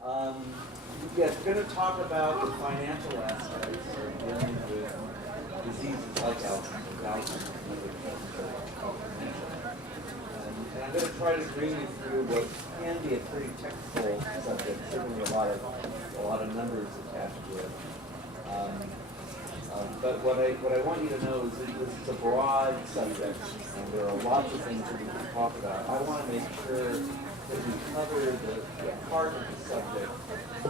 Yes, we're going to talk about the financial aspects of dealing with diseases like Alzheimer's and other forms of dementia. And I'm going to try to bring you through what can be a pretty technical subject, certainly a lot of numbers attached to it. But what I want you to know is that this is a broad subject, and there are lots of things that we can talk about. I want to make sure that we cover the part of the subject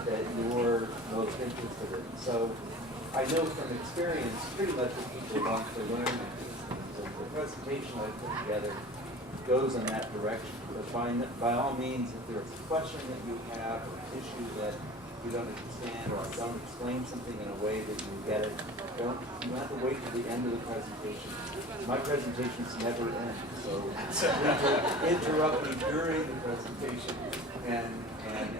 that you're most interested in. So I know from experience pretty much what people want to learn these things, and the presentation I put together goes in that direction. But by all means, if there's a question that you have or an issue that you don't understand, or I don't explain something in a way that you get it, you don't have to wait till the end of the presentation. My presentations never end, so interrupt me during the presentation and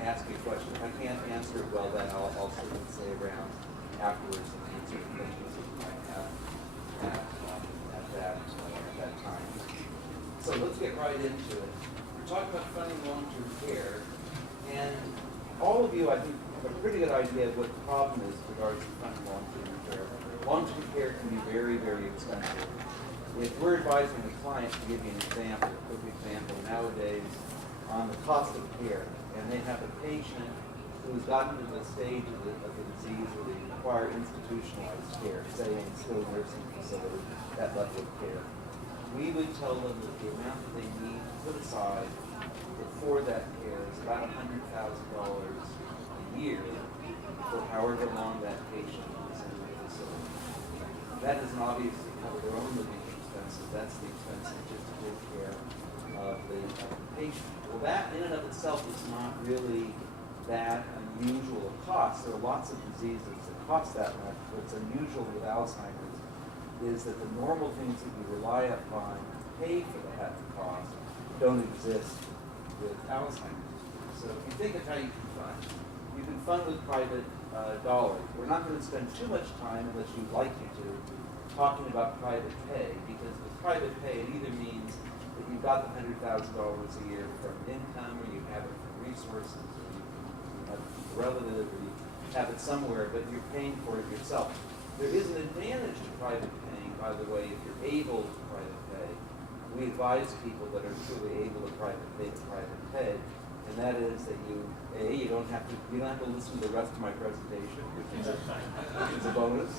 ask me a question. If I can't answer it well, then I'll certainly say around afterwards and answer questions that you might have at that time. So let's get right into it. We're talking about funding long-term care, and all of you, I think, have a pretty good idea of what the problem is with regards to funding long-term care. Long-term care can be very, very expensive. If we're advising a client, to give you an example, a quick example, nowadays on the cost of care, and they have a patient who's gotten to the stage of the disease where they require institutionalized care, say in a skilled nursing facility, that level of care, we would tell them that the amount that they need to put aside for that care is about $100,000 a year for however long that patient is in the facility. That doesn't obviously cover their own living expenses. That's the expense of just to take care of the patient. Well, that in and of itself is not really that unusual a cost. There are lots of diseases that cost that much. What's unusual with Alzheimer's is that the normal things that you rely upon to pay for that cost don't exist with Alzheimer's. So if you think of how you can fund with private dollars. We're not going to spend too much time, unless you'd like me to, talking about private pay, because with private pay it either means that you've got the $100,000 a year from income, or you have it from resources, or you have it from a relative, or you have it somewhere, but you're paying for it yourself. There is an advantage to private paying, by the way, if you're able to private pay. We advise people that are truly able to private pay, and that is that you don't have to listen to the rest of my presentation, which is a bonus.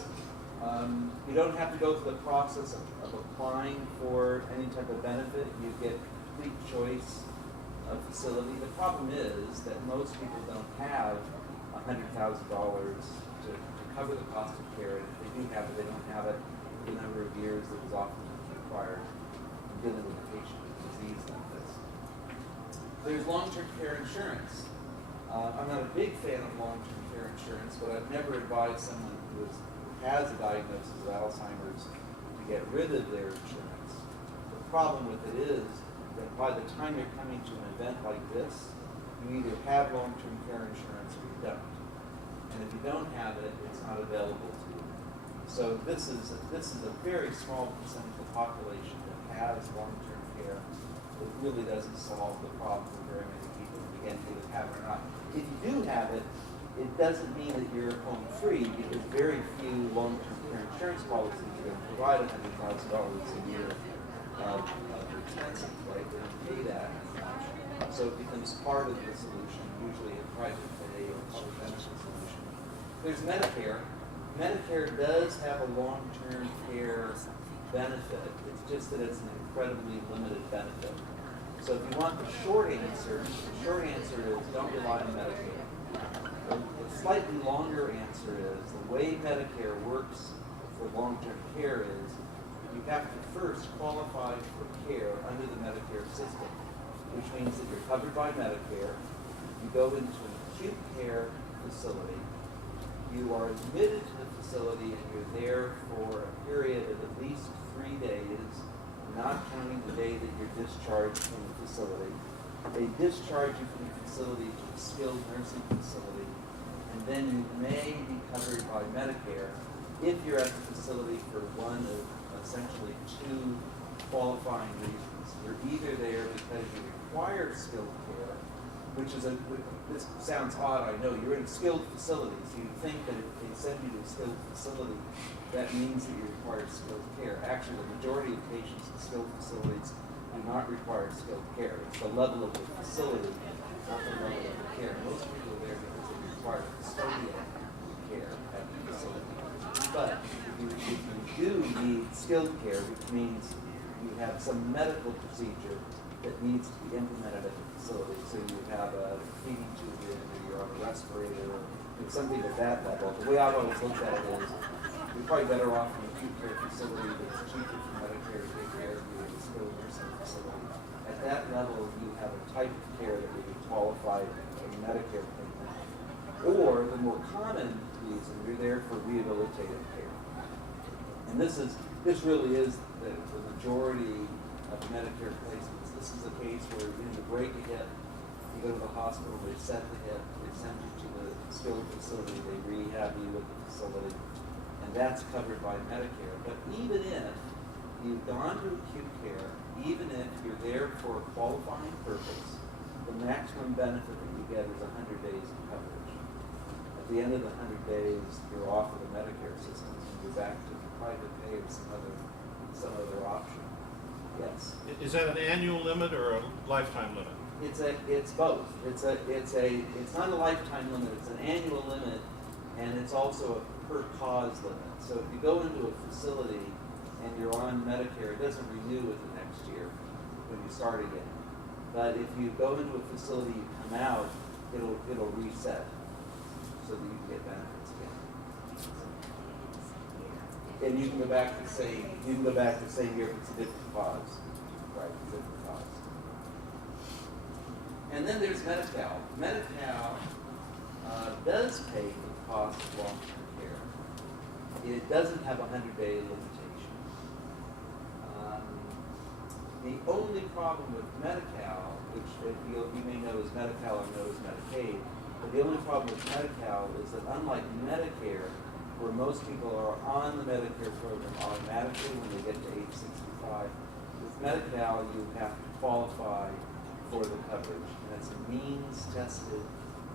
You don't have to go through the process of applying for any type of benefit. You get complete choice of facility. The problem is that most people don't have $100,000 to cover the cost of care, and if they do have it, they don't have it for the number of years that is often required in dealing with a patient with a disease like this. There's long-term care insurance. I'm not a big fan of long-term care insurance, but I've never advised someone who has a diagnosis of Alzheimer's to get rid of their insurance. The problem with it is that by the time you're coming to an event like this, you either have long-term care insurance or you don't. And if you don't have it, it's not available to you. So this is a very small percentage of the population that has long-term care. It really doesn't solve the problem for very many people, again, either have it or not. If you do have it, it doesn't mean that you're home free, because very few long-term care insurance policies are going to provide $100,000 a year of expenses, right? They don't pay that much. So it becomes part of the solution, usually a private pay or public benefit solution. There's Medicare. Medicare does have a long-term care benefit. It's just that it's an incredibly limited benefit. So if you want the short answer is don't rely on Medicare. The slightly longer answer is the way Medicare works for long-term care is you have to first qualify for care under the Medicare system, which means that you're covered by Medicare. You go into an acute care facility. You are admitted to the facility, and you're there for a period of at least 3 days, not counting the day that you're discharged from the facility. They discharge you from the facility to a skilled nursing facility, and then you may be covered by Medicare if you're at the facility for one of essentially two qualifying reasons. You're either there because you require skilled care, which is this sounds odd, I know. You're in a skilled facility, so you think that if they send you to a skilled facility, that means that you require skilled care. Actually, the majority of patients in skilled facilities do not require skilled care. It's the level of the facility, not the level of the care. Most people are there because they require custodial care at the facility. But if you do need skilled care, which means you have some medical procedure that needs to be implemented at the facility. So you have a feeding tube in, or you're on a respirator, or something at that level. The way I've always looked at it is, you're probably better off in an acute care facility that's cheaper for Medicare to take care of you in a skilled nursing facility. At that level, you have a type of care that would be qualified for Medicare payment. Or the more common reason, you're there for rehabilitative care. And this really is the majority of Medicare placements. This is a case where you break a hip, you go to the hospital, they set the hip, they send you to the skilled facility, they rehab you at the facility, and that's covered by Medicare. But even if you've gone to acute care, even if you're there for a qualifying purpose, the maximum benefit that you get is 100 days of coverage. At the end of the 100 days, you're off of the Medicare system, and you're back to private pay or some other option. Yes. Is that an annual limit or a lifetime limit? It's both. It's not a lifetime limit. It's an annual limit, and it's also a per cause limit. So if you go into a facility and you're on Medicare, it doesn't renew with the next year when you start again. But if you go into a facility, you come out, it'll reset so that you can get benefits again. And you can go back to the same year if it's a different cause. Right, a different cause. And then there's Medi-Cal. Medi-Cal does pay for the cost of long-term care. It doesn't have a 100-day limitation. The only problem with Medi-Cal, which you may know as Medi-Cal or know as Medicaid, but the only problem with Medi-Cal is that unlike Medicare, where most people are on the Medicare program automatically when they get to age 65, with Medi-Cal you have to qualify for the coverage. And it's a means-tested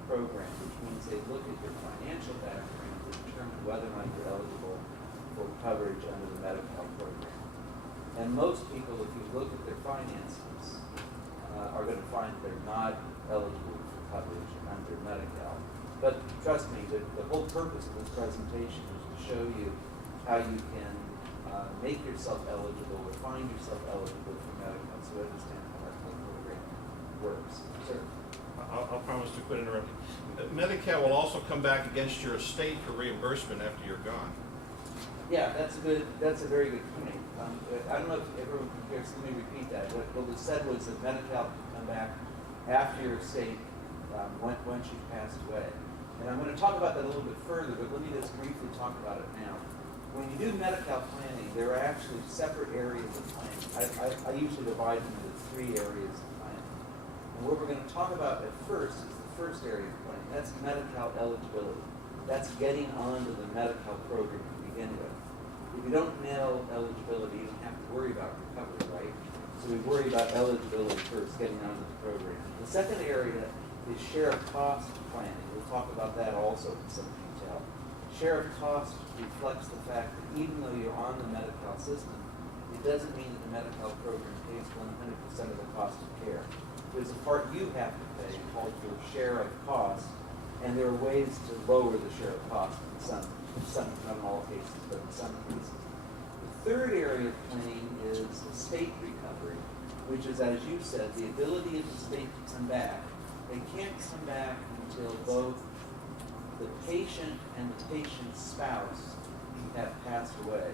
program, which means they look at your financial background to determine whether or not you're eligible for coverage under the Medi-Cal program. And most people, if you look at their finances, are going to find they're not eligible for coverage under Medi-Cal. But trust me, the whole purpose of this presentation is to show you how you can make yourself eligible or find yourself eligible for Medi-Cal, so you understand how that whole program works. Sir? I'll promise to quit interrupting. Medi-Cal will also come back against your estate for reimbursement after you're gone. Yeah, that's a very good point. I don't know if everyone compares, let me repeat that. What was said was that Medi-Cal can come back after your estate once you've passed away. And I'm going to talk about that a little bit further, but let me just briefly talk about it now. When you do Medi-Cal planning, there are actually separate areas of planning. I usually divide them into 3 areas of planning. And what we're going to talk about at first is the first area of planning. That's Medi-Cal eligibility. That's getting onto the Medi-Cal program to begin with. If you don't nail eligibility, you don't have to worry about recovery, right? So we worry about eligibility first, getting onto the program. The second area is share of cost planning. We'll talk about that also in some detail. Share of cost reflects the fact that even though you're on the Medi-Cal system, it doesn't mean that the Medi-Cal program pays 100% of the cost of care. There's a part you have to pay called your share of cost, and there are ways to lower the share of cost in some, not in all cases, but in some cases. The third area of planning is estate recovery, which is, as you said, the ability of the state to come back. They can't come back until both the patient and the patient's spouse have passed away.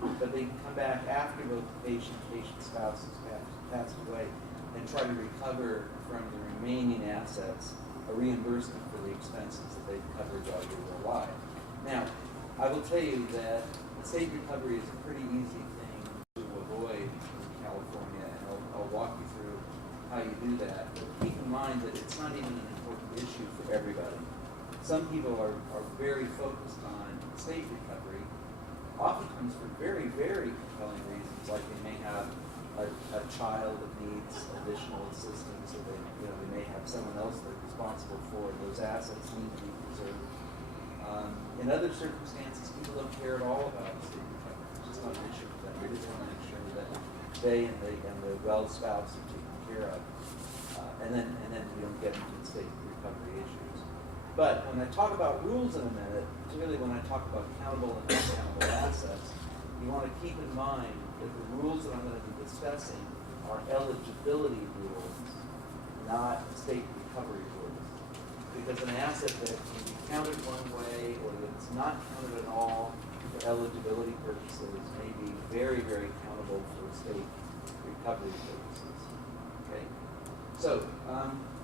But they can come back after both the patient's spouse has passed away and try to recover from the remaining assets a reimbursement for the expenses that they've covered while they were alive. Now, I will tell you that estate recovery is a pretty easy thing to avoid in California, and I'll walk you through how you do that. But keep in mind that it's not even an important issue for everybody. Some people are very focused on estate recovery, oftentimes for very, very compelling reasons, like they may have a child that needs additional assistance, or they may have someone else they're responsible for, those assets need to be preserved. In other circumstances, people don't care at all about estate recovery. It's just not an issue for them. They just want to make sure that they and the well spouse are taken care of. And then we don't get into estate recovery issues. But when I talk about rules in a minute, particularly when I talk about countable and uncountable assets, you want to keep in mind that the rules that I'm going to be discussing are eligibility rules, not estate recovery rules. Because an asset that can be counted one way or that's not counted at all for eligibility purposes may be very, very countable for estate recovery purposes. Okay? So,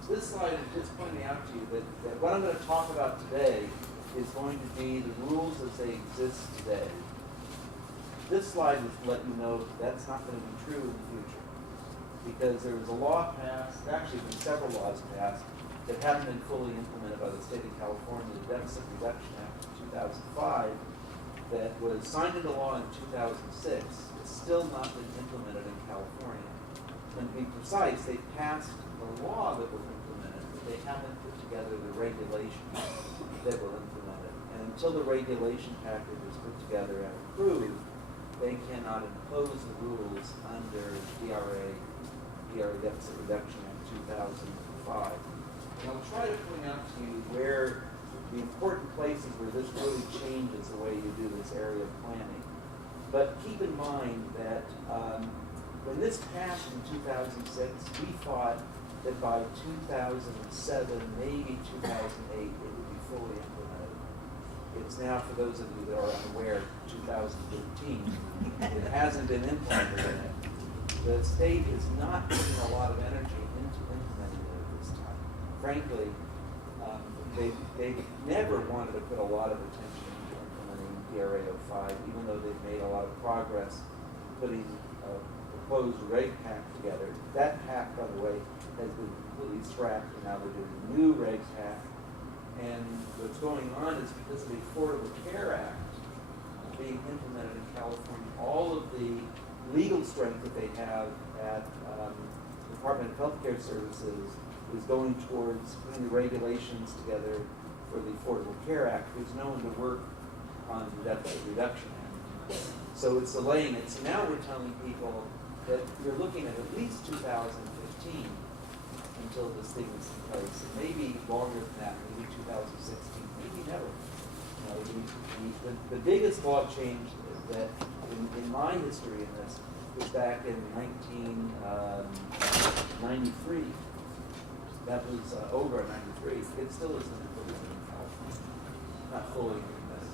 this slide is just pointing out to you that what I'm going to talk about today is going to be the rules as they exist today. This slide is to let you know that that's not going to be true in the future. Because there was a law passed, there actually been several laws passed, that haven't been fully implemented by the state of California, the Deficit Reduction Act of 2005, that was signed into law in 2006. It's still not been implemented in California. And to be precise, they passed the law that will implement it, but they haven't put together the regulations that will implement it. And until the regulation package is put together and approved, they cannot impose the rules under DRA Deficit Reduction Act 2005. And I'll try to point out to you where the important places where this really changes the way you do this area of planning. But keep in mind that when this passed in 2006, we thought that by 2007, maybe 2008, it would be fully implemented. It's now, for those of you that are unaware, 2013. It hasn't been implemented yet. The state is not putting a lot of energy into implementing it at this time. Frankly, they never wanted to put a lot of attention into implementing DRA 05, even though they've made a lot of progress putting a proposed reg pack together. That pack, by the way, has been completely scrapped, and now they're doing a new reg pack. And what's going on is because of the Affordable Care Act being implemented in California, all of the legal strength that they have at the Department of Health Care Services is going towards putting the regulations together for the Affordable Care Act. There's no one to work on the Deficit Reduction Act. So it's delaying it. So now we're telling people that you're looking at least 2015 until this thing is in place. It may be longer than that, maybe 2016, maybe never. The biggest law change that in my history in this was back in 1993. That was over in 93. It still isn't implemented in California. Not fully implemented.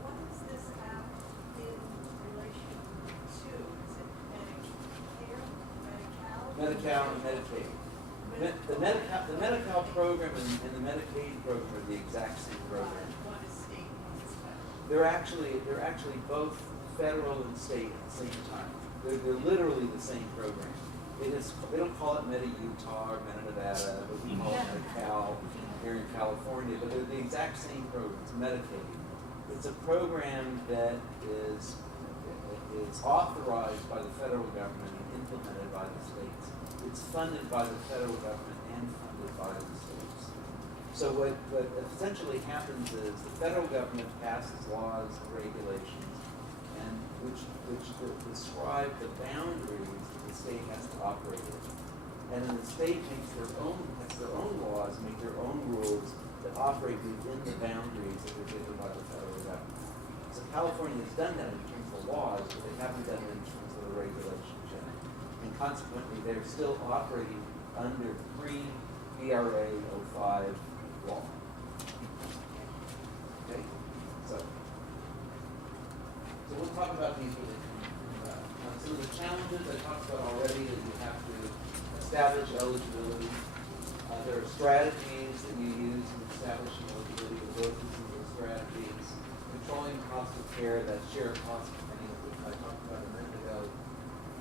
What is this act in relation to? Is it Medicare, Medi-Cal? Medi-Cal and Medicaid. The Medi-Cal program and the Medicaid program are the exact same program. One is state, one is federal. They're actually both federal and state at the same time. They're literally the same program. They don't call it Medi-Utah or Medi-Nevada, but we call it Medi-Cal here in California, but they're the exact same program. It's Medicaid. It's a program that is authorized by the federal government and implemented by the states. It's funded by the federal government and funded by the states. So what essentially happens is the federal government passes laws and regulations and which describe the boundaries that the state has to operate in. And then the state has their own laws, make their own rules that operate within the boundaries that are given by the federal government. So California has done that in terms of laws, but they haven't done it in terms of the regulations yet. And consequently, they're still operating under pre-DRA 05 law. Okay? So we'll talk about these really. Some of the challenges I talked about already that you have to establish eligibility. There are strategies that you use in establishing eligibility. We'll go through some of those strategies. Controlling cost of care, that shared cost of paying, which I talked about a minute ago.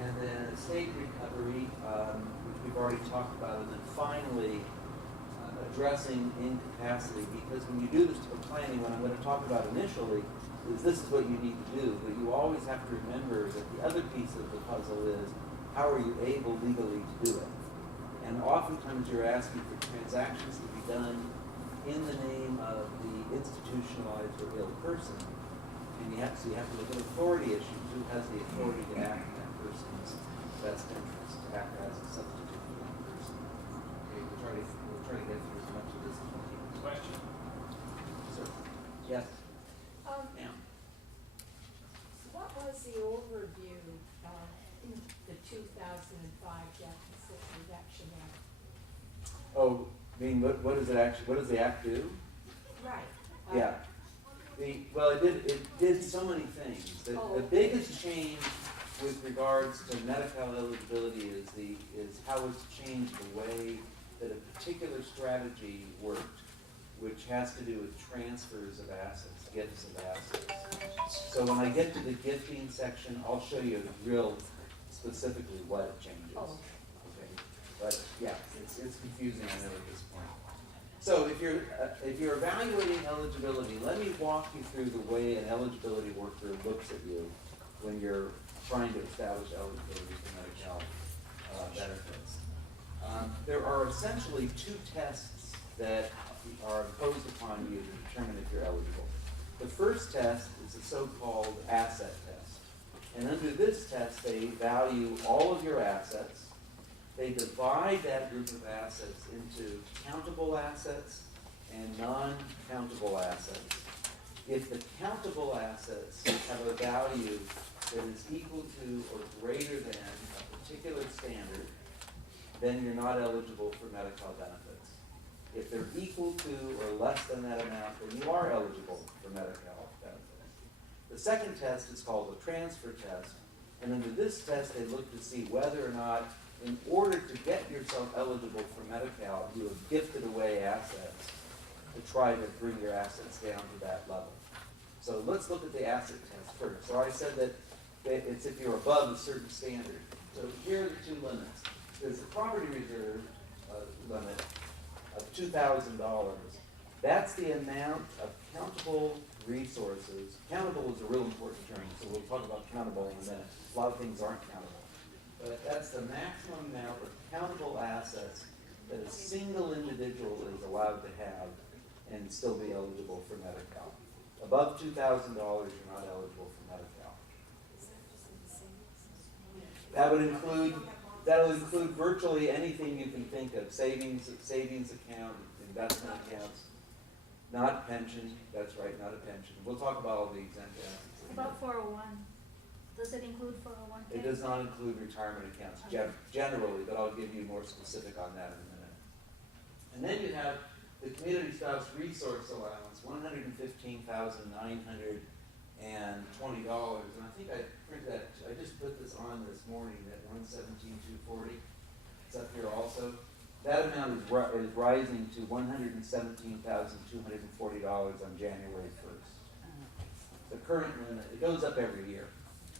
And then estate recovery, which we've already talked about. And then finally, addressing incapacity. Because when you do this type of planning, what I'm going to talk about initially is this is what you need to do, but you always have to remember that the other piece of the puzzle is how are you able legally to do it? And oftentimes you're asking for transactions to be done in the name of the institutionalized or ill person, and you have to look at authority issues. Who has the authority to act in that person's best interest, to act as a substitute for that person? Okay, we'll try to get through as much of this as we can. Question? Sir? Yes? Ma'am. What was the overview of the 2005 Deficit Reduction Act? Oh, I mean, what does the act do? Right. Yeah. It did so many things. The biggest change with regards to Medi-Cal eligibility is how it's changed the way that a particular strategy worked, which has to do with transfers of assets, gifts of assets. So when I get to the gifting section, I'll show you real specifically what it changes. Oh. Okay. But yeah, it's confusing, I know, at this point. So if you're evaluating eligibility, let me walk you through the way an eligibility worker looks at you when you're trying to establish eligibility for Medi-Cal benefits. There are essentially two tests that are imposed upon you to determine if you're eligible. The first test is a so-called asset test. And under this test, they value all of your assets. They divide that group of assets into countable assets and non-countable assets. If the countable assets have a value that is equal to or greater than a particular standard, then you're not eligible for Medi-Cal benefits. If they're equal to or less than that amount, then you are eligible for Medi-Cal benefits. The second test is called the transfer test, and under this test, they look to see whether or not, in order to get yourself eligible for Medi-Cal, you have gifted away assets to try to bring your assets down to that level. So let's look at the asset test first. So I said that it's if you're above a certain standard. So here are the two limits. There's the property reserve limit of $2,000. That's the amount of countable resources. Countable is a real important term, so we'll talk about countable in a minute. A lot of things aren't countable. But that's the maximum amount of countable assets that a single individual is allowed to have and still be eligible for Medi-Cal. Above $2,000, you're not eligible for Medi-Cal. That'll include virtually anything you can think of: savings account, investment accounts, not pension. That's right, not a pension. We'll talk about all the exempt assets. About 401. Does it include 401k? It does not include retirement accounts generally, but I'll give you more specific on that in a minute. And then you have the Community Spouse Resource Allowance, $115,920, and I think I printed that. I just put this on this morning at $117,240. It's up here also. That amount is rising to $117,240 on January 1st. The current limit, it goes up every year.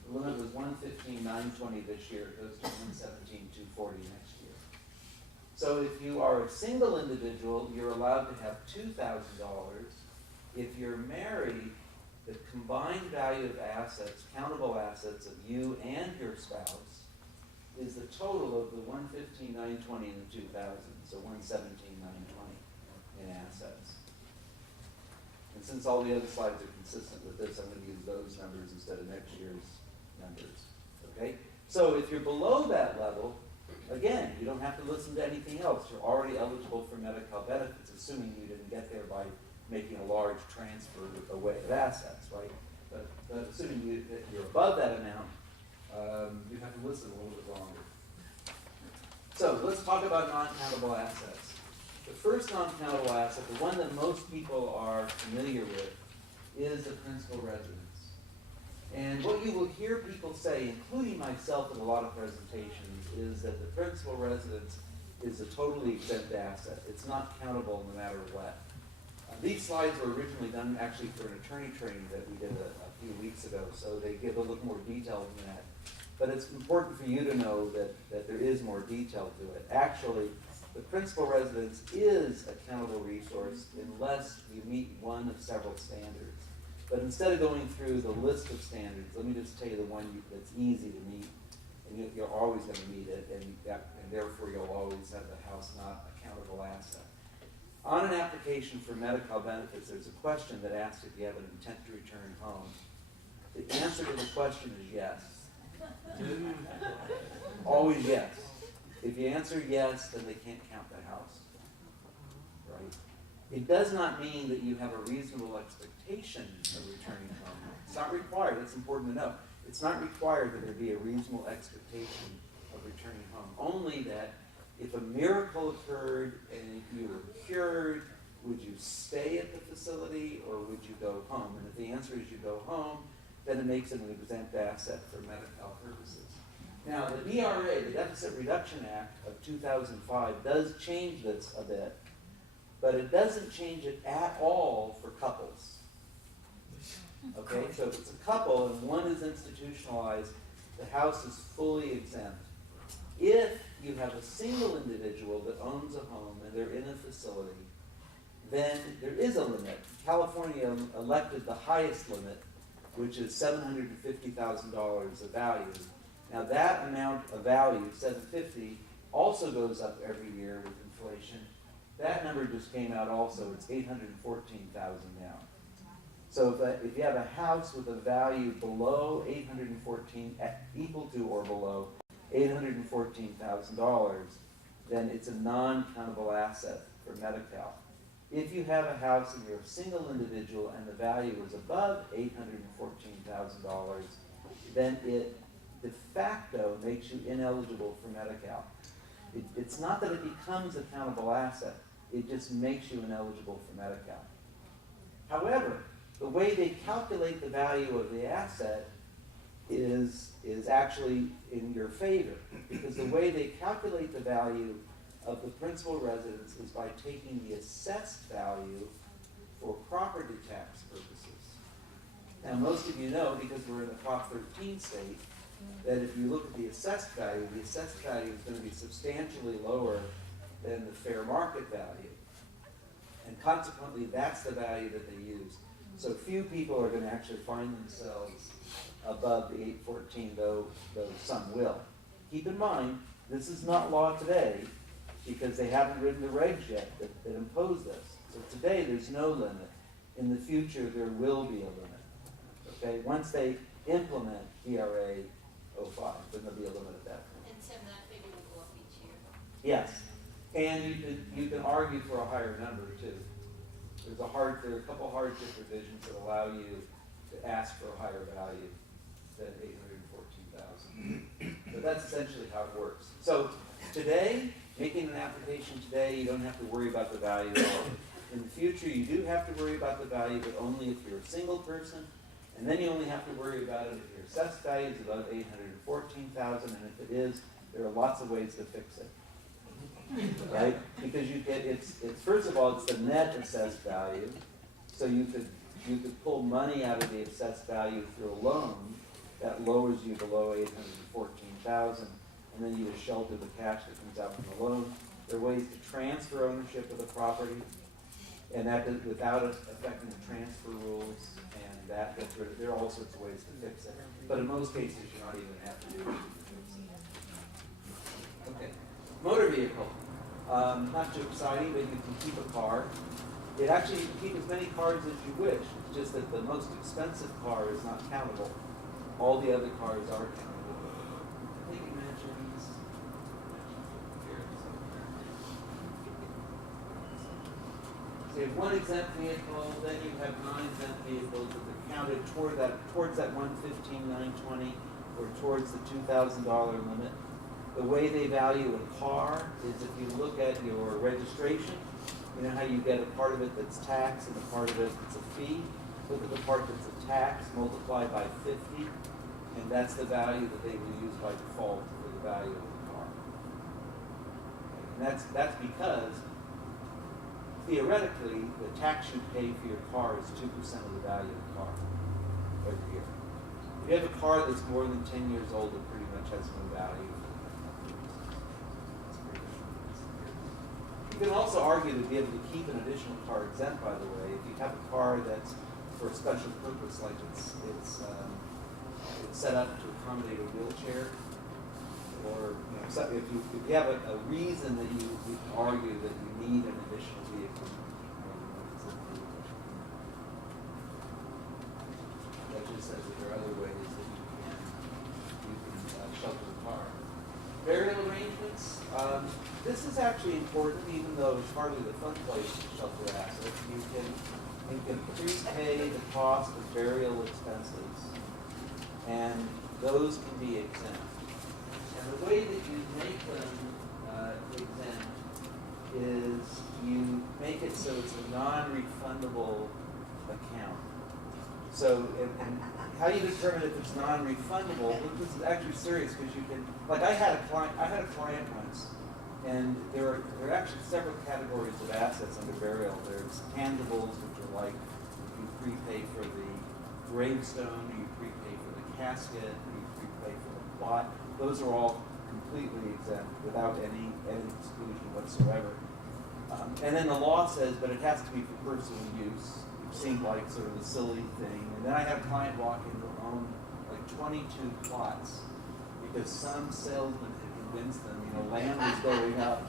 The limit was $115,920 this year. It goes to $117,240 next year. So if you are a single individual, you're allowed to have $2,000. If you're married, the combined value of assets, countable assets of you and your spouse, is the total of the $115,920 and the $2,000. So $117,920 in assets. And since all the other slides are consistent with this, I'm going to use those numbers instead of next year's numbers. Okay? So if you're below that level, again, you don't have to listen to anything else. You're already eligible for Medi-Cal benefits, assuming you didn't get there by making a large transfer away of assets, right? But assuming that you're above that amount, you have to listen a little bit longer. So let's talk about non-countable assets. The first non-countable asset, the one that most people are familiar with, is the principal residence. And what you will hear people say, including myself in a lot of presentations, is that the principal residence is a totally exempt asset. It's not countable no matter what. These slides were originally done actually for an attorney training that we did a few weeks ago, so they give a little more detail than that. But it's important for you to know that there is more detail to it. Actually, the principal residence is a countable resource unless you meet one of several standards. But instead of going through the list of standards, let me just tell you the one that's easy to meet, and you're always going to meet it, and therefore you'll always have the house not a countable asset. On an application for Medi-Cal benefits, there's a question that asks if you have an intent to return home. The answer to the question is yes. Always yes. If you answer yes, then they can't count the house. Right? It does not mean that you have a reasonable expectation of returning home. It's not required. It's important to know. It's not required that there be a reasonable expectation of returning home. Only that if a miracle occurred and you were cured, would you stay at the facility or would you go home? And if the answer is you go home, then it makes it an exempt asset for Medi-Cal purposes. Now, the DRA, the Deficit Reduction Act of 2005, does change this a bit, but it doesn't change it at all for couples. Okay, so if it's a couple and one is institutionalized, the house is fully exempt. If you have a single individual that owns a home and they're in a facility, then there is a limit. California elected the highest limit, which is $750,000 of value. Now that amount of value, $750,000, also goes up every year with inflation. That number just came out also. It's $814,000 now. So if you have a house with a value below equal to or below $814,000, then it's a non-countable asset for Medi-Cal. If you have a house and you're a single individual and the value is above $814,000, then it de facto makes you ineligible for Medi-Cal. It's not that it becomes a countable asset, it just makes you ineligible for Medi-Cal. However, the way they calculate the value of the asset is actually in your favor, because the way they calculate the value of the principal residence is by taking the assessed value for property tax purposes. Now, most of you know, because we're in the Prop 13 state, that if you look at the assessed value is going to be substantially lower than the fair market value. And consequently, that's the value that they use. So few people are going to actually find themselves above the 814, though some will. Keep in mind, this is not law today, because they haven't written the regs yet that impose this. So today, there's no limit. In the future, there will be a limit. Okay? Once they implement DRA 05, then there'll be a limit at that point. And Tim, that figure will go up each year. Yes. And you can argue for a higher number, too. There are a couple hardship provisions that allow you to ask for a higher value than $814,000. But that's essentially how it works. So today, making an application today, you don't have to worry about the value at all. In the future, you do have to worry about the value, but only if you're a single person. And then you only have to worry about it if your assessed value is above $814,000, and if it is, there are lots of ways to fix it. Right? Because you get it's first of all, it's the net assessed value. So you could pull money out of the assessed value through a loan that lowers you below $814,000, and then you would shelter the cash that comes out from the loan. There are ways to transfer ownership of the property, and that is without affecting the transfer rules, and that gets rid of. There are all sorts of ways to fix it. But in most cases, you're not even going to have to do it. Okay. Motor vehicle. Not too exciting, but you can keep a car. You can keep as many cars as you wish. It's just that the most expensive car is not countable. All the other cars are countable. I think you mentioned so you have one exempt vehicle, then you have non-exempt vehicles that are counted towards that $115,920 or towards the $2,000 limit. The way they value a car is if you look at your registration, you know how you get a part of it that's tax and a part of it that's a fee? Look at the part that's a tax multiplied by 50, and that's the value that they will use by default for the value of the car. And that's because, theoretically, the tax you pay for your car is 2% of the value of the car every year. If you have a car that's more than 10 years old, it pretty much has no value. You can also argue to be able to keep an additional car exempt, by the way. If you have a car that's for a special purpose, like it's set up to accommodate a wheelchair, or so if you have a reason that you can argue that you need an additional vehicle. That just says that there are other ways that you can shelter the car. Burial arrangements. This is actually important, even though it's hardly the fun place to shelter assets. You can prepay the cost of burial expenses, and those can be exempt. And the way that you make them exempt is you make it so it's a non-refundable account. So, and how you determine if it's non-refundable, this is actually serious, because you can, like I had a client once, and there are actually several categories of assets under burial. There's tangibles, which are like you prepay for the gravestone, you prepay for the casket, you prepay for the plot. Those are all completely exempt without any exclusion whatsoever. And then the law says, but it has to be for personal use. It seemed like sort of a silly thing. And then I had a client walk in who owned like 22 plots because some salesman had convinced them, land was going up,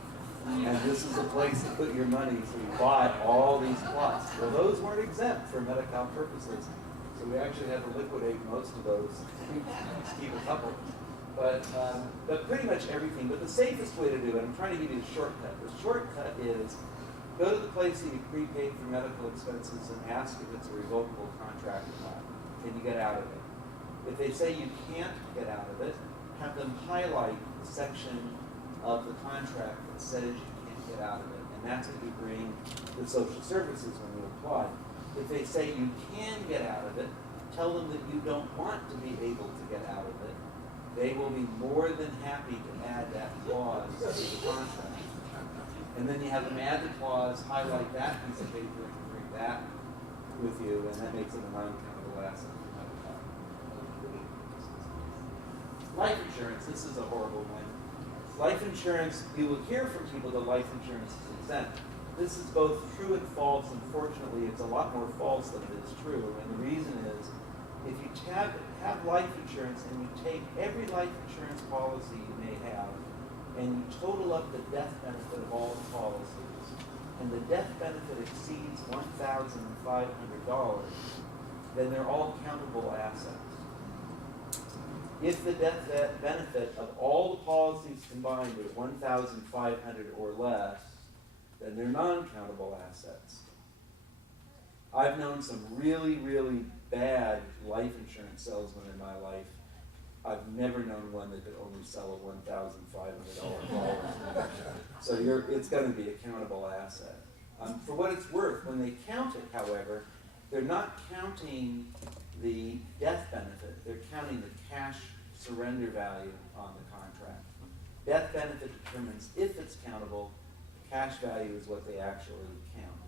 and this is a place to put your money, so you bought all these plots. Well, those weren't exempt for Medi-Cal purposes, so we actually had to liquidate most of those, just keep a couple. But pretty much everything. But the safest way to do it, I'm trying to give you the shortcut. The shortcut is go to the place that you prepaid for medical expenses and ask if it's a revocable contract or not. Can you get out of it? If they say you can't get out of it, have them highlight the section of the contract that says you can't get out of it, and that's what you bring to social services when you apply. If they say you can get out of it, tell them that you don't want to be able to get out of it. They will be more than happy to add that clause to the contract. And then you have them add the clause, highlight that piece of paper, and bring that with you, and that makes it a non-countable asset. Life insurance, this is a horrible one. Life insurance, you will hear from people that life insurance is exempt. This is both true and false. Unfortunately, it's a lot more false than it is true. And the reason is, if you have life insurance and you take every life insurance policy you may have, and you total up the death benefit of all the policies, and the death benefit exceeds $1,500, then they're all countable assets. If the death benefit of all the policies combined are $1,500 or less, then they're non-countable assets. I've known some really, really bad life insurance salesmen in my life. I've never known one that could only sell a $1,500 policy. So it's going to be a countable asset. For what it's worth, when they count it, however, they're not counting the death benefit. They're counting the cash surrender value on the contract. Death benefit determines if it's countable. Cash value is what they actually count.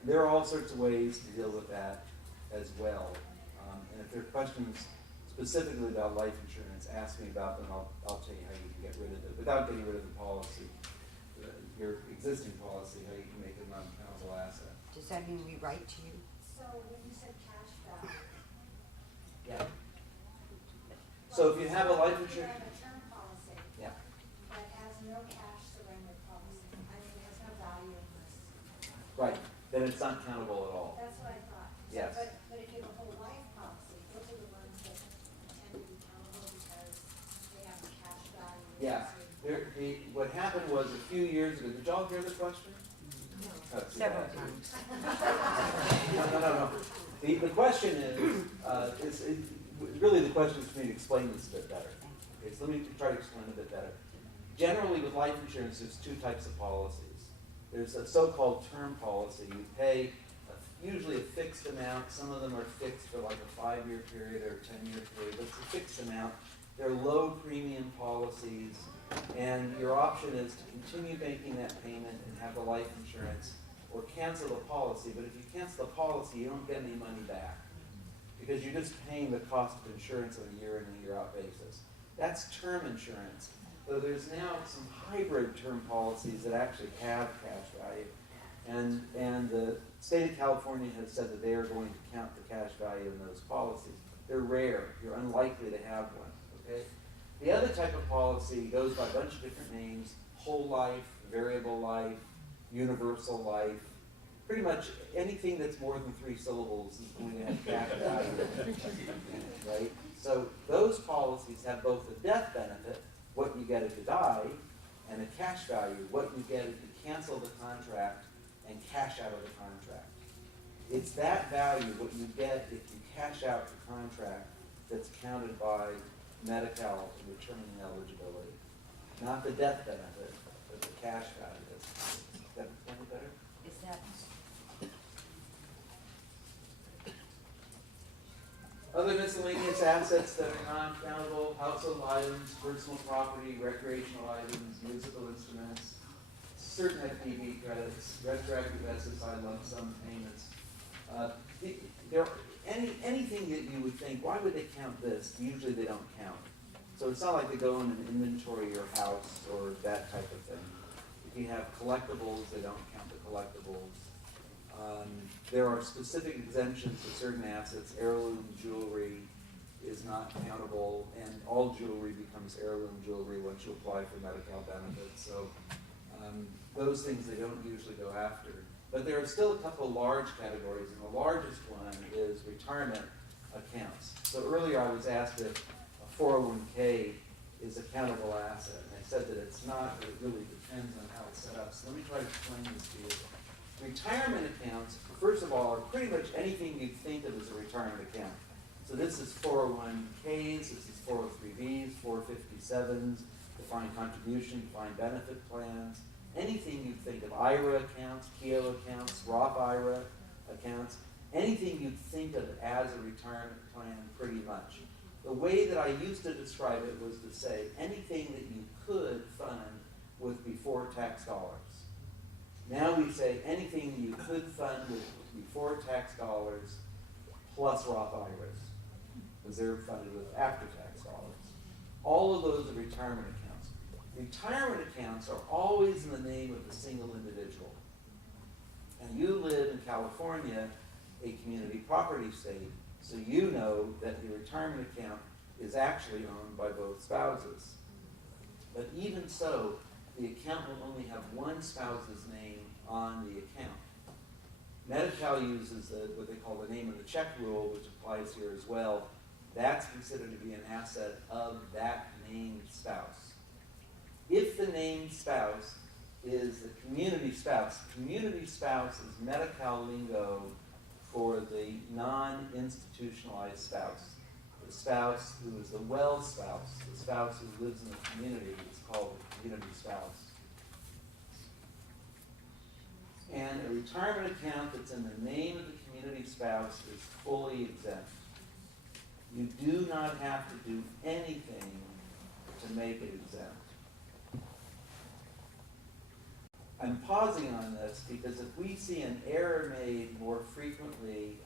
And there are all sorts of ways to deal with that as well. And if there are questions specifically about life insurance, ask me about them. I'll tell you how you can get rid of it without getting rid of the policy, your existing policy, how you can make it a non-countable asset. Does that mean we write to you? So when you said cash value. Yeah. So if you have a life If you insurance, have a term policy yeah, that has no cash surrender policy, it has no value in this. right, then it's not countable at all. That's what I thought. So, Yes. But if you have a whole life policy, those are the ones that tend to be countable because they have a cash value. Yeah. What happened was a few years ago, did y'all hear the question? Oh, too Several bad. times. No. The question is really the question is for me to explain this a bit better. Okay, so let me try to explain it a bit better. Generally, with life insurance, there's two types of policies. There's a so-called term policy. You pay usually a fixed amount. Some of them are fixed for like a 5-year period or a 10-year period, but it's a fixed amount. They're low premium policies, and your option is to continue making that payment and have the life insurance, or cancel the policy. But if you cancel the policy, you don't get any money back, because you're just paying the cost of insurance on a year in and year out basis. That's term insurance. So there's now some hybrid term policies that actually have cash value. And the state of California has said that they are going to count the cash value in those policies. They're rare. You're unlikely to have one, okay? The other type of policy goes by a bunch of different names: whole life, variable life, universal life. Pretty much anything that's more than 3 syllables is going to have cash value, right? So those policies have both a death benefit, what you get if you die, and a cash value, what you get if you cancel the contract and cash out of the contract. It's that value, what you get if you cash out the contract, that's counted by Medi-Cal in determining eligibility. Not the death benefit, but the cash value that's counted. Does that explain it better? Is that, Other miscellaneous assets that are non-countable: household items, personal property, recreational items, musical instruments, certain FPV credits, retroactive SSI lump sum payments. Anything that you would think, why would they count this? Usually they don't count. So it's not like they go in and inventory your house or that type of thing. If you have collectibles, they don't count the collectibles. There are specific exemptions for certain assets. Heirloom jewelry is not countable, and all jewelry becomes heirloom jewelry once you apply for Medi-Cal benefits. So those things they don't usually go after. But there are still a couple large categories, and the largest one is retirement accounts. So earlier I was asked if a 401k is a countable asset, and I said that it's not, but it really depends on how it's set up. So let me try to explain this to you. Retirement accounts, first of all, are pretty much anything you'd think of as a retirement account. So this is 401ks, this is 403bs, 457s, defined contribution, defined benefit plans, anything you'd think of: IRA accounts, Keogh accounts, Roth IRA accounts, anything you'd think of as a retirement plan, pretty much. The way that I used to describe it was to say anything that you could fund with before tax dollars. Now we say anything you could fund with before tax dollars plus Roth IRAs, because they're funded with after tax dollars. All of those are retirement accounts. Retirement accounts are always in the name of a single individual. And you live in California, a community property state, so you know that the retirement account is actually owned by both spouses. But even so, the account will only have one spouse's name on the account. Medi-Cal uses what they call the name of the check rule, which applies here as well. That's considered to be an asset of that named spouse. If the named spouse is the community spouse is Medi-Cal lingo for the non-institutionalized spouse. The spouse who is the well spouse, the spouse who lives in the community, is called the community spouse. And a retirement account that's in the name of the community spouse is fully exempt. You do not have to do anything to make it exempt. I'm pausing on this because if we see an error made more frequently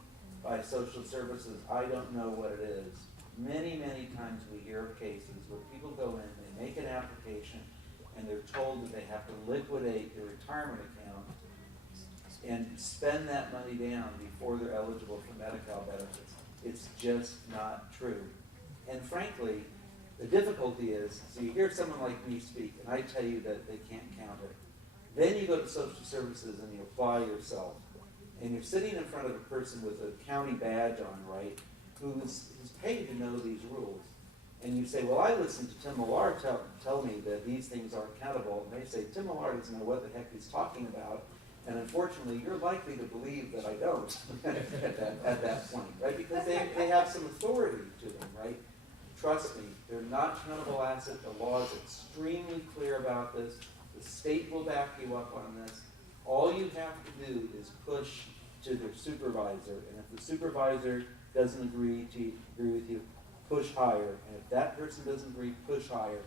by social services, I don't know what it is. Many, many times we hear of cases where people go in, they make an application, and they're told that they have to liquidate their retirement account and spend that money down before they're eligible for Medi-Cal benefits. It's just not true. And frankly, the difficulty is, so you hear someone like me speak, and I tell you that they can't count it. Then you go to social services and you apply yourself. And you're sitting in front of a person with a county badge on, right, who's paid to know these rules. And you say, well, I listened to Tim Millar tell me that these things aren't countable. And they say, Tim Millar doesn't know what the heck he's talking about. And unfortunately, you're likely to believe that I don't at that point, right? Because they have some authority to them, right? Trust me, they're not countable assets. The law is extremely clear about this. The state will back you up on this. All you have to do is push to their supervisor, and if the supervisor doesn't agree with you, push higher. And if that person doesn't agree, push higher.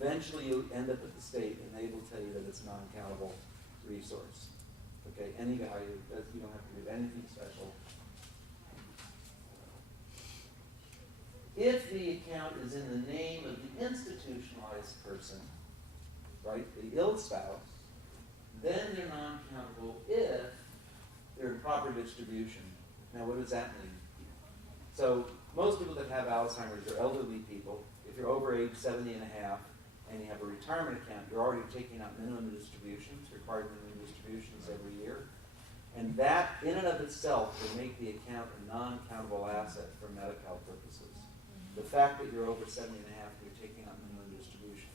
Eventually, you'll end up at the state, and they will tell you that it's a non-countable resource. Okay, any value, you don't have to do anything special. If the account is in the name of the institutionalized person, right, the ill spouse, Then they're non-countable if they're in proper distribution. Now, what does that mean? So most people that have Alzheimer's are elderly people. If you're over age 70 and a half and you have a retirement account, you're already taking out minimum distributions, required minimum distributions every year. And that, in and of itself, will make the account a non-countable asset for Medi-Cal purposes. The fact that you're over 70 and a half, you're taking out minimum distributions.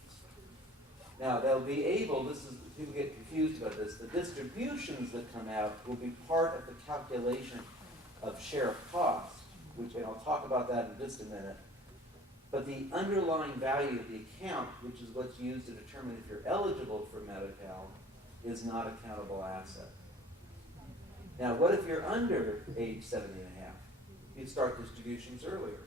Now, they'll be able, people get confused about this, the distributions that come out will be part of the calculation of share of cost, which, and I'll talk about that in just a minute. But the underlying value of the account, which is what's used to determine if you're eligible for Medi-Cal, is not a countable asset. Now, what if you're under age 70 and a half? You'd start distributions earlier.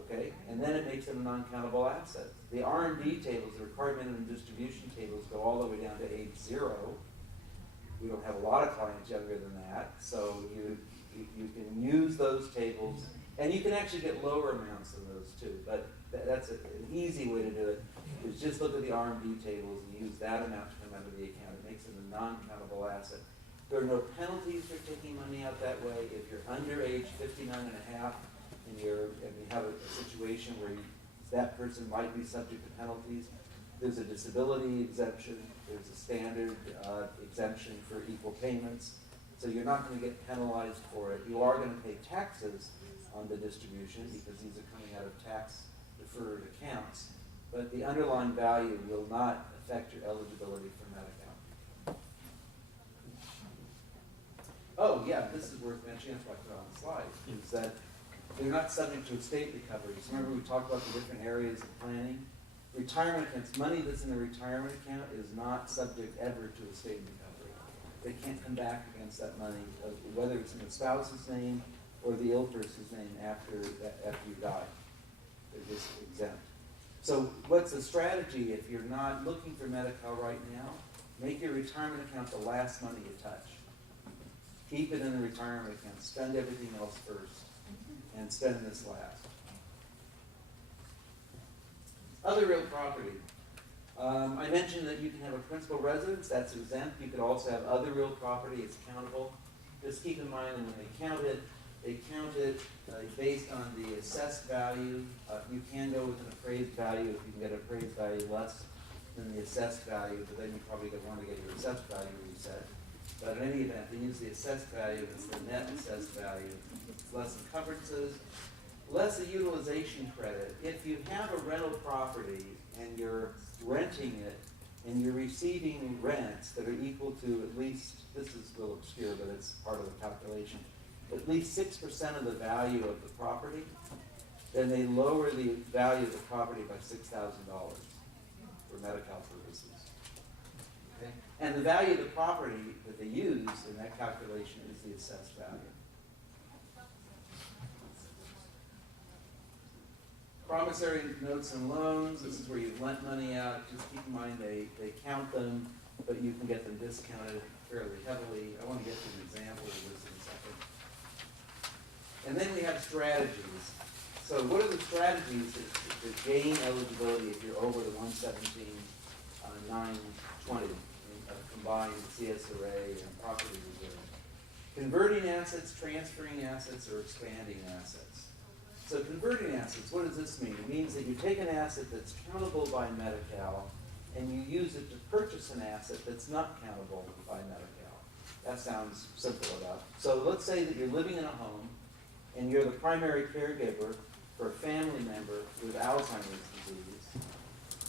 Okay? And then it makes them a non-countable asset. The RMD tables, the required minimum distribution tables, go all the way down to age 0. We don't have a lot of clients younger than that, so you can use those tables, and you can actually get lower amounts than those too, but that's an easy way to do it, is just look at the RMD tables and use that amount to come out of the account. It makes it a non-countable asset. There are no penalties for taking money out that way. If you're under age 59 and a half and you have a situation where that person might be subject to penalties, there's a disability exemption, there's a standard exemption for equal payments. So you're not going to get penalized for it. You are going to pay taxes on the distribution because these are coming out of tax-deferred accounts. But the underlying value will not affect your eligibility for Medi-Cal. Oh, yeah, this is worth mentioning. That's why I put it on the slide, is that they're not subject to estate recovery. So remember we talked about the different areas of planning? Retirement accounts, money that's in the retirement account is not subject ever to estate recovery. They can't come back against that money, whether it's in the spouse's name or the ill person's name after you die. They're just exempt. So what's the strategy if you're not looking for Medi-Cal right now? Make your retirement account the last money you touch. Keep it in the retirement account. Spend everything else first, and spend this last. Other real property. I mentioned that you can have a principal residence, that's exempt. You could also have other real property, it's countable. Just keep in mind that when they count it based on the assessed value. You can go with an appraised value if you can get an appraised value less than the assessed value, but then you probably want to get your assessed value reset. But in any event, they use the assessed value, it's the net assessed value. It's less encumbrances, less a utilization credit. If you have a rental property and you're renting it and you're receiving rents that are equal to at least, this is a little obscure, but it's part of the calculation, at least 6% of the value of the property, then they lower the value of the property by $6,000 for Medi-Cal purposes. Okay? And the value of the property that they use in that calculation is the assessed value. Promissory notes and loans, this is where you've lent money out. Just keep in mind they count them, but you can get them discounted fairly heavily. I want to get to an example of this in a second. And then we have strategies. So what are the strategies to gain eligibility if you're over the 117, 920 of combined CSRA and property reserve? Converting assets, transferring assets, or expanding assets. So converting assets, what does this mean? It means that you take an asset that's countable by Medi-Cal and you use it to purchase an asset that's not countable by Medi-Cal. That sounds simple enough. So let's say that you're living in a home and you're the primary caregiver for a family member with Alzheimer's disease,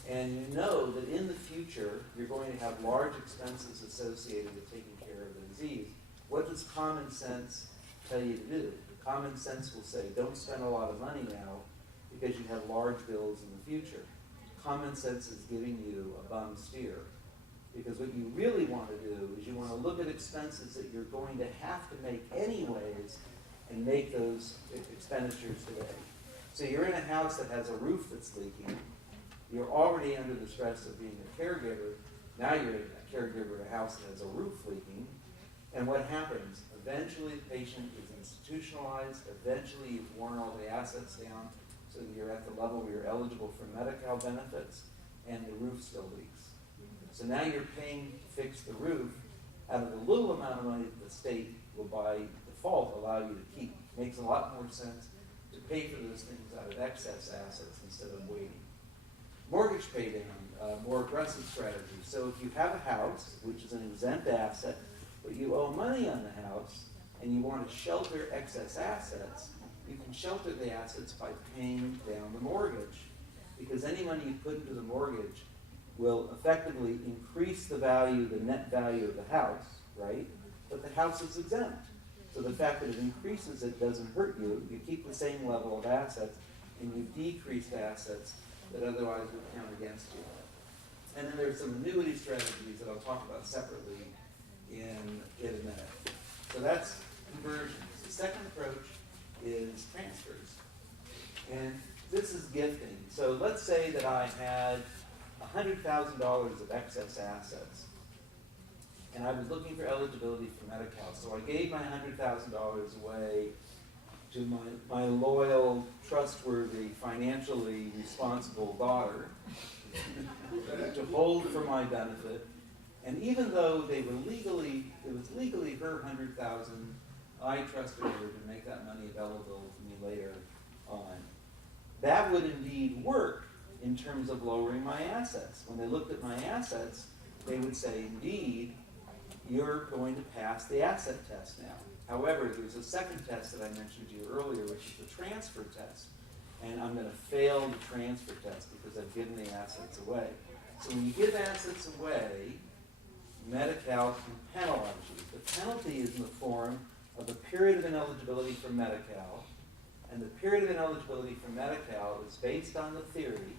and you know that in the future you're going to have large expenses associated with taking care of the disease. What does common sense tell you to do? Common sense will say, don't spend a lot of money now because you have large bills in the future. Common sense is giving you a bum steer. Because what you really want to do is you want to look at expenses that you're going to have to make anyways and make those expenditures today. So you're in a house that has a roof that's leaking. You're already under the stress of being a caregiver. Now you're a caregiver in a house that has a roof leaking. And what happens? Eventually the patient is institutionalized. Eventually you've worn all the assets down so that you're at the level where you're eligible for Medi-Cal benefits and the roof still leaks. So now you're paying to fix the roof out of the little amount of money that the state will by default allow you to keep. Makes a lot more sense to pay for those things out of excess assets instead of waiting. Mortgage pay down, more aggressive strategy. So if you have a house, which is an exempt asset, but you owe money on the house, and you want to shelter excess assets, you can shelter the assets by paying down the mortgage. Because any money you put into the mortgage will effectively increase the value, the net value of the house, right? But the house is exempt. So the fact that it increases it doesn't hurt you. You keep the same level of assets, and you decrease assets that otherwise would count against you. And then there's some annuity strategies that I'll talk about separately in a minute. So that's conversions. The second approach is transfers. And this is gifting. So let's say that I had $100,000 of excess assets, and I was looking for eligibility for Medi-Cal. So I gave my $100,000 away to my loyal, trustworthy, financially responsible daughter to hold for my benefit. And even though it was legally her $100,000, I trusted her to make that money available to me later on. That would indeed work in terms of lowering my assets. When they looked at my assets, they would say, indeed, you're going to pass the asset test now. However, there's a second test that I mentioned to you earlier, which is the transfer test. And I'm going to fail the transfer test because I've given the assets away. So when you give assets away, Medi-Cal can penalize you. The penalty is in the form of a period of ineligibility for Medi-Cal. And the period of ineligibility for Medi-Cal is based on the theory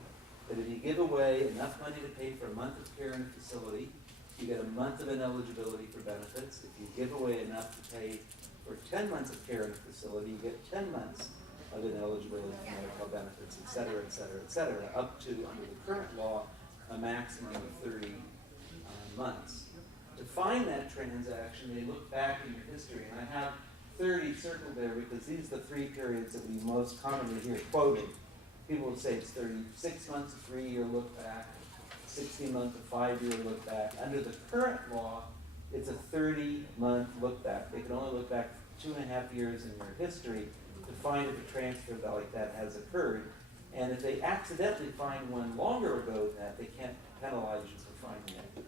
that if you give away enough money to pay for a month of care in a facility, you get a month of ineligibility for benefits. If you give away enough to pay for 10 months of care in a facility, you get 10 months of ineligibility for medical benefits, et cetera, et cetera, et cetera, up to, under the current law, a maximum of 30 months. To find that transaction, they look back in your history, and I have 30 circled there because these are the three periods that we most commonly hear quoted. People will say it's 36 months, a 3-year look back, 60 month, a 5-year look back. Under the current law, it's a 30-month look back. They can only look back 2.5 years in your history to find if a transfer like that has occurred. And if they accidentally find one longer ago than that, they can't penalize you for finding it.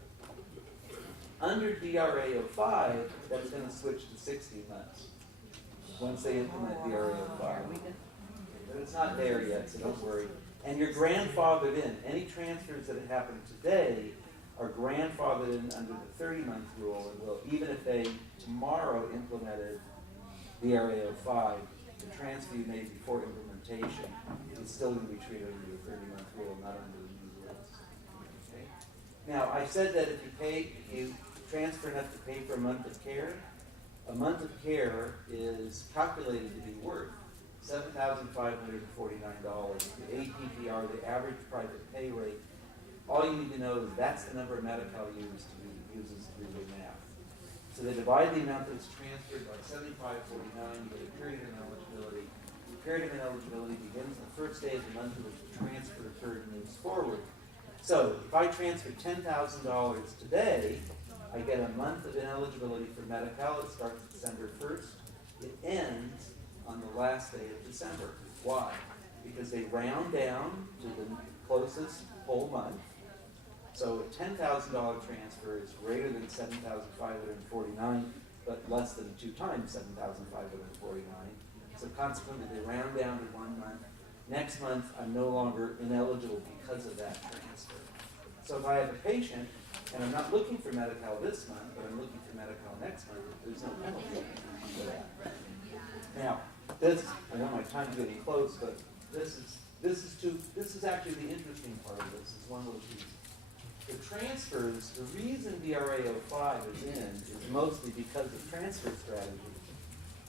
Under DRA 05, that's going to switch to 60 months once they implement DRA 05. But it's not there yet, so don't worry. And you're grandfathered in. Any transfers that have happened today are grandfathered in under the 30-month rule, and will, even if they tomorrow implemented DRA 05, the transfer you made before implementation is still going to be treated under the 30-month rule, not under the new rules. Okay? Now, I said that if you transfer enough to pay for a month of care, a month of care is calculated to be worth $7,549. The APPR, the average private pay rate, all you need to know is that's the number Medi-Cal uses to do the math. So they divide the amount that's transferred by 7,549, you get a period of ineligibility. The period of ineligibility begins the first day of the month in which the transfer occurred and moves forward. So if I transfer $10,000 today, I get a month of ineligibility for Medi-Cal. It starts December 1st. It ends on the last day of December. Why? Because they round down to the closest whole month. So a $10,000 transfer is greater than $7,549, but less than 2 times $7,549. So consequently, they round down to 1 month. Next month, I'm no longer ineligible because of that transfer. So if I have a patient, and I'm not looking for Medi-Cal this month, but I'm looking for Medi-Cal next month, there's no penalty for that. Now, I know my time's getting close, but this is actually the interesting part of this, is one little piece. The transfers, the reason DRA 05 is in is mostly because of transfer strategy.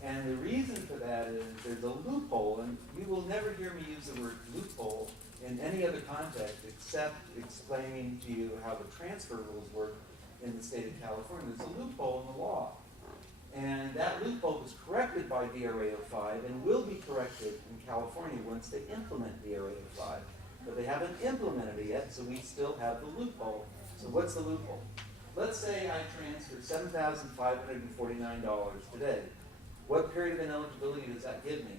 And the reason for that is there's a loophole, and you will never hear me use the word loophole in any other context except explaining to you how the transfer rules work in the state of California. There's a loophole in the law. And that loophole was corrected by DRA 05 and will be corrected in California once they implement DRA 05. But they haven't implemented it yet, so we still have the loophole. So what's the loophole? Let's say I transfer $7,549 today. What period of ineligibility does that give me?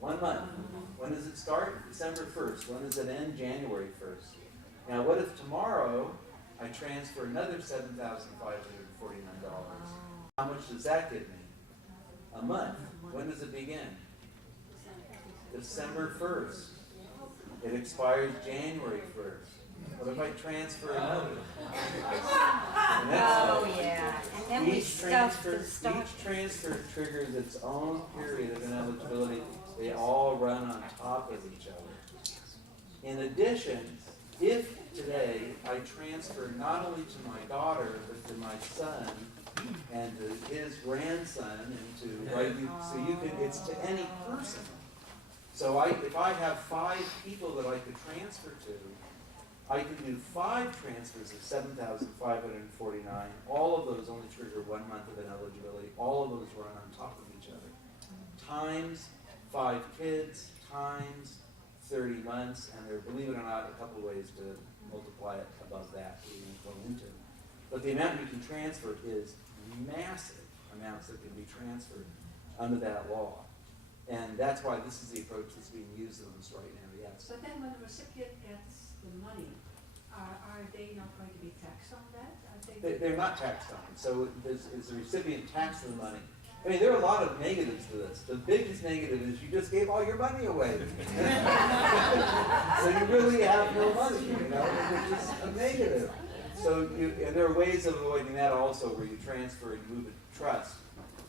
1 month. When does it start? December 1st. When does it end? January 1st. Now, what if tomorrow I transfer another $7,549? How much does that give me? A month. When does it begin? December 1st. It expires January 1st. What if I transfer another? Oh, yeah. And then we stuff the stock. Each transfer triggers its own period of ineligibility. They all run on top of each other. In addition, if today I transfer not only to my daughter, but to my son and to his grandson, and to, right, so you can, it's to any person. So if I have 5 people that I could transfer to, I can do 5 transfers of $7,549. All of those only trigger 1 month of ineligibility. All of those run on top of each other. Times 5 kids, times 30 months, and there, believe it or not, a couple of ways to multiply it above that we didn't go into. But the amount you can transfer is massive amounts that can be transferred under that law. And that's why this is the approach that's being used in this right now, yes. So then when the recipient gets the money, are they not going to be taxed on that? They're not taxed on it. So is the recipient taxed on the money? I mean, there are a lot of negatives to this. The biggest negative is you just gave all your money away. So you really have no money, you know, which is a negative. So and there are ways of avoiding that also, where you transfer and you move it to trust.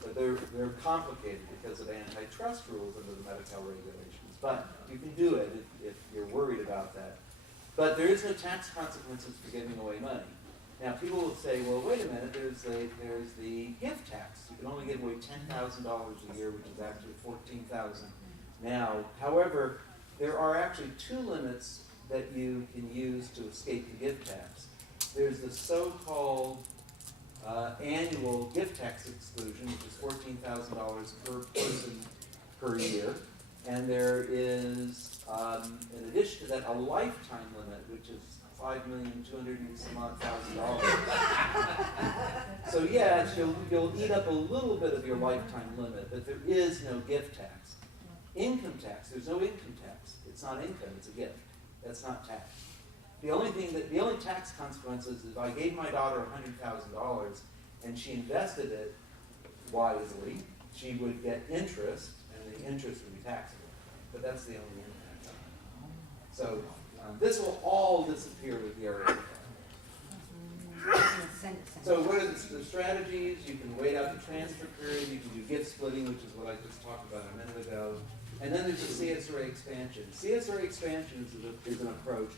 But they're complicated because of antitrust rules under the Medi-Cal regulations. But you can do it if you're worried about that. But there is no tax consequences for giving away money. Now people will say, well, wait a minute, there's the gift tax. You can only give away $10,000 a year, which is actually $14,000 now. However, there are actually 2 limits that you can use to escape the gift tax. There's the so-called annual gift tax exclusion, which is $14,000 per person per year. And there is, in addition to that, a lifetime limit, which is $5,200,000. So yes, you'll eat up a little bit of your lifetime limit, but there is no gift tax. Income tax, there's no income tax. It's not income, it's a gift. That's not tax. The only tax consequence is if I gave my daughter $100,000 and she invested it wisely, she would get interest, and the interest would be taxable. But that's the only impact on it. So this will all disappear with the area. So what are the strategies? You can wait out the transfer period. You can do gift splitting, which is what I just talked about a minute ago. And then there's the CSRA expansion. CSRA expansion is an approach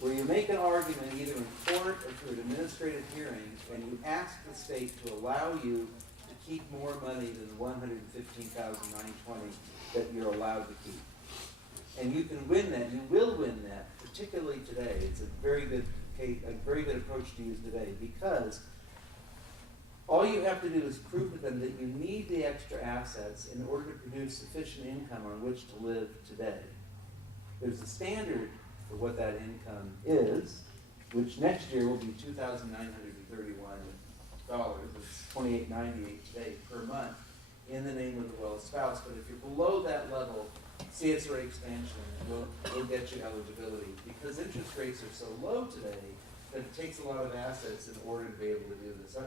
where you make an argument either in court or through an administrative hearing, and you ask the state to allow you to keep more money than the $115,920 that you're allowed to keep. And you can win that. You will win that, particularly today. It's a very good approach to use today, because all you have to do is prove to them that you need the extra assets in order to produce sufficient income on which to live today. There's a standard for what that income is, which next year will be $2,931. It's $28.98 today per month in the name of the well spouse. But if you're below that level, CSRA expansion will get you eligibility, because interest rates are so low today that it takes a lot of assets in order to be able to do this. I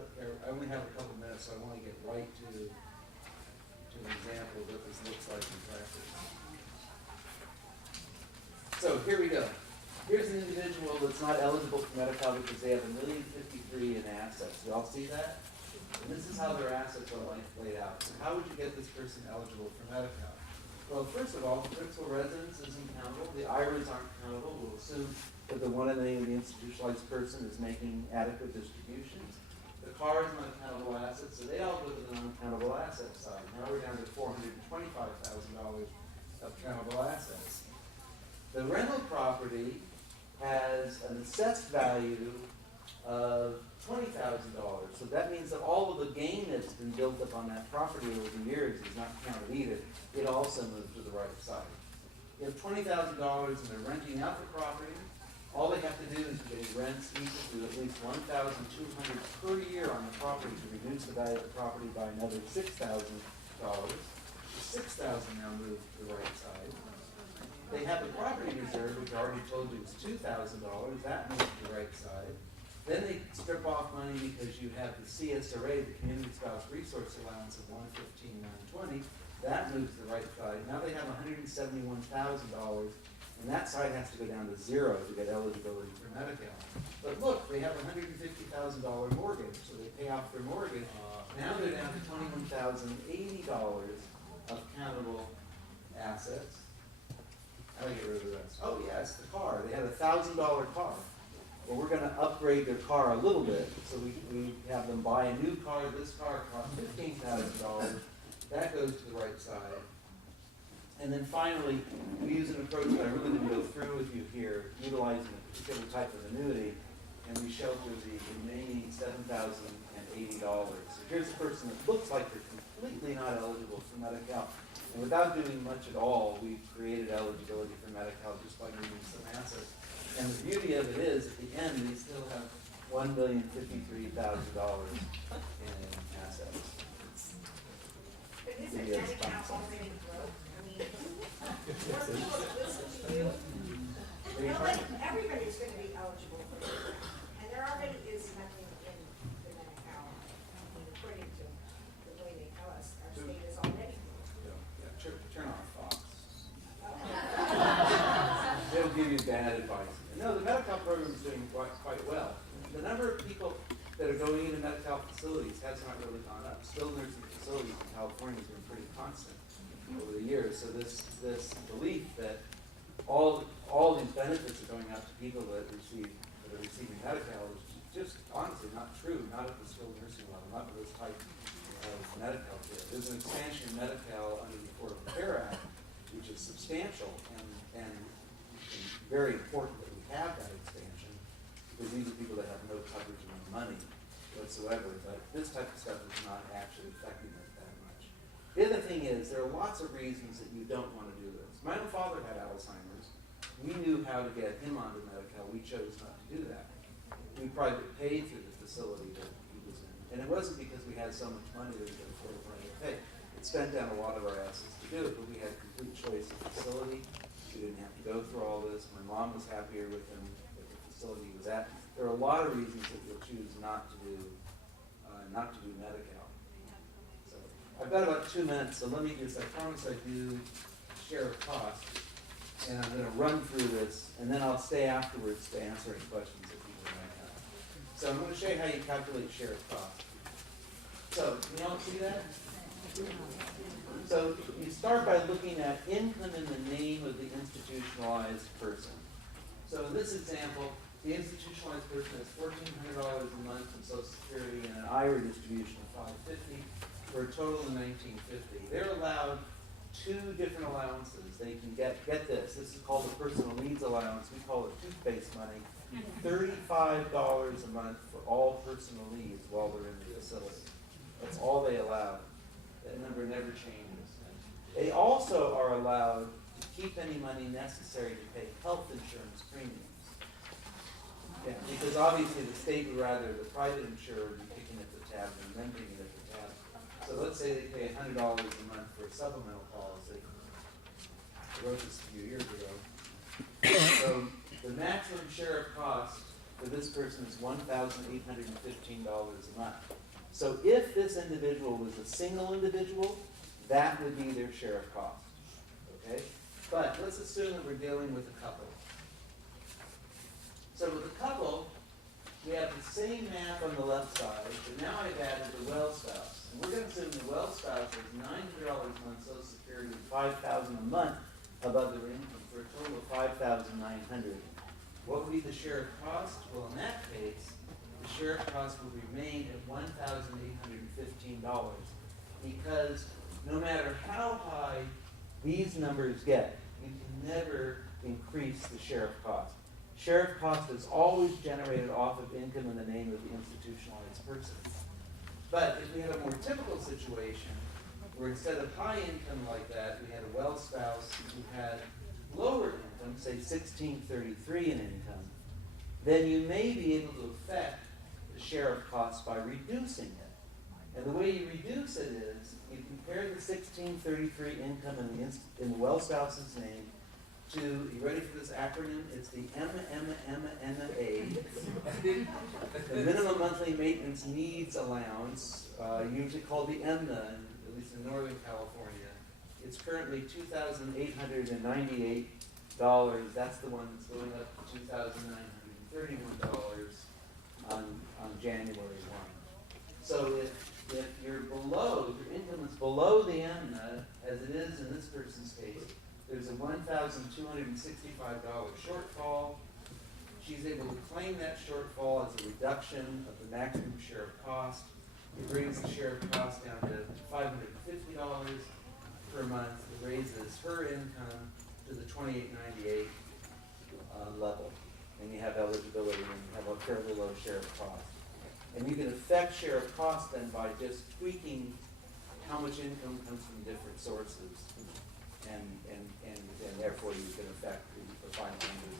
only have a couple minutes, so I want to get right to an example of what this looks like in practice. So here we go. Here's an individual that's not eligible for Medi-Cal because they have $1,053,000 in assets. Do y'all see that? And this is how their assets are laid out. So how would you get this person eligible for Medi-Cal? Well, first of all, the principal residence isn't countable. The IRAs aren't countable. We'll assume that the one in the name of the institutionalized person is making adequate distributions. The car is not a countable asset, so they all go to the non-countable asset side. Now we're down to $425,000 of countable assets. The rental property has an assessed value of $20,000. So that means that all of the gain that's been built up on that property over the years is not counted either. It also moves to the right side. You have $20,000 and they're renting out the property. All they have to do is pay rents equal to at least $1,200 per year on the property to reduce the value of the property by another $6,000. The $6,000 now moves to the right side. They have the property reserve, which I already told you is $2,000. That moves to the right side. Then they strip off money because you have the CSRA, the Community Spouse Resource Allowance of $115,920. That moves to the right side. Now they have $171,000, and that side has to go down to zero to get eligibility for Medi-Cal. But look, they have a $150,000 mortgage, so they pay off their mortgage. Now they're down to $21,080 of countable assets. How do I get rid of the rest? Oh yeah, it's the car. They had a $1,000 car. Well, we're going to upgrade their car a little bit, so we have them buy a new car. This car costs $15,000. That goes to the right side. And then finally, we use an approach that I really didn't go through with you here, utilizing a particular type of annuity, and we shelter the remaining $7,080. So here's a person that looks like they're completely not eligible for Medi-Cal. And without doing much at all, we've created eligibility for Medi-Cal just by moving some assets. And the beauty of it is, at the end, we still have $1,053,000 in assets. But isn't Medi-Cal already broke? I mean, more people that listen to you, everybody's gonna be eligible for it. And there already is nothing in the Medi-Cal, I mean, according to the way they tell us, our state is already. Turn off Fox. They'll give you bad advice. No, the Medi-Cal program is doing quite well. The number of people that are going into Medi-Cal facilities has not really gone up. Skilled nursing facilities in California has been pretty constant over the years. So this belief that all these benefits are going out to people that are receiving Medi-Cal is just honestly not true. Not at the skilled nursing level, not for this type of Medi-Cal care. There's an expansion in Medi-Cal under the Affordable Care Act, which is substantial and very important that we have that expansion, because these are people that have no coverage and no money whatsoever. But this type of stuff is not actually affecting us that much. The other thing is, there are lots of reasons that you don't want to do this. My own father had Alzheimer's. We knew how to get him onto Medi-Cal. We chose not to do that. We private paid through the facility that he was in. And it wasn't because we had so much money that we could afford to private pay. It spent down a lot of our assets to do it, but we had complete choice of facility. We didn't have to go through all this. My mom was happier with him at the facility he was at. There are a lot of reasons that you'll choose not to do Medi-Cal. So I've got about 2 minutes, so let me just, I promise I do share a cost, and I'm going to run through this, and then I'll stay afterwards to answer any questions that people might have. So I'm going to show you how you calculate share of cost. So, can you all see that? So you start by looking at income in the name of the institutionalized person. So in this example, the institutionalized person has $1,400 a month from Social Security and an IRA distribution of $550 for a total of $1,950. They're allowed two different allowances. They can get this. This is called the personal needs allowance. We call it toothpaste money. $35 a month for all personal needs while they're in the facility. That's all they allow. That number never changes. They also are allowed to keep any money necessary to pay health insurance premiums. Yeah, because obviously the state would rather the private insurer be picking at the tab than them picking at the tab. So let's say they pay $100 a month for a supplemental policy. I wrote this a few years ago. So the maximum share of cost for this person is $1,815 a month. So if this individual was a single individual, that would be their share of cost. Okay? But let's assume that we're dealing with a couple. So with a couple, we have the same math on the left side, but now I've added the well spouse. And we're going to assume the well spouse has $900 a month Social Security and $5,000 a month of other income for a total of $5,900. What would be the share of cost? Well, in that case, the share of cost would remain at $1,815 because no matter how high these numbers get, you can never increase the share of cost. Share of cost is always generated off of income in the name of the institutionalized person. But if we had a more typical situation, where instead of high income like that, we had a well spouse who had lower income, say $1,633 in income, then you may be able to affect the share of costs by reducing it. And the way you reduce it is you compare the 1633 income in the well spouse's name to, you ready for this acronym? It's the MMMNA, the minimum monthly maintenance needs allowance, usually called the MNA, at least in Northern California. It's currently $2,898. That's the one that's going up to $2,931 on January 1. So if you're below, if your income is below the MNA, as it is in this person's case, there's a $1,265 shortfall. She's able to claim that shortfall as a reduction of the maximum share of cost. It brings the share of cost down to $550 per month. It raises her income to the $2,898 level. And you have eligibility and you have a fairly low share of cost. And you can affect share of cost then by just tweaking how much income comes from different sources. And therefore you can affect the final numbers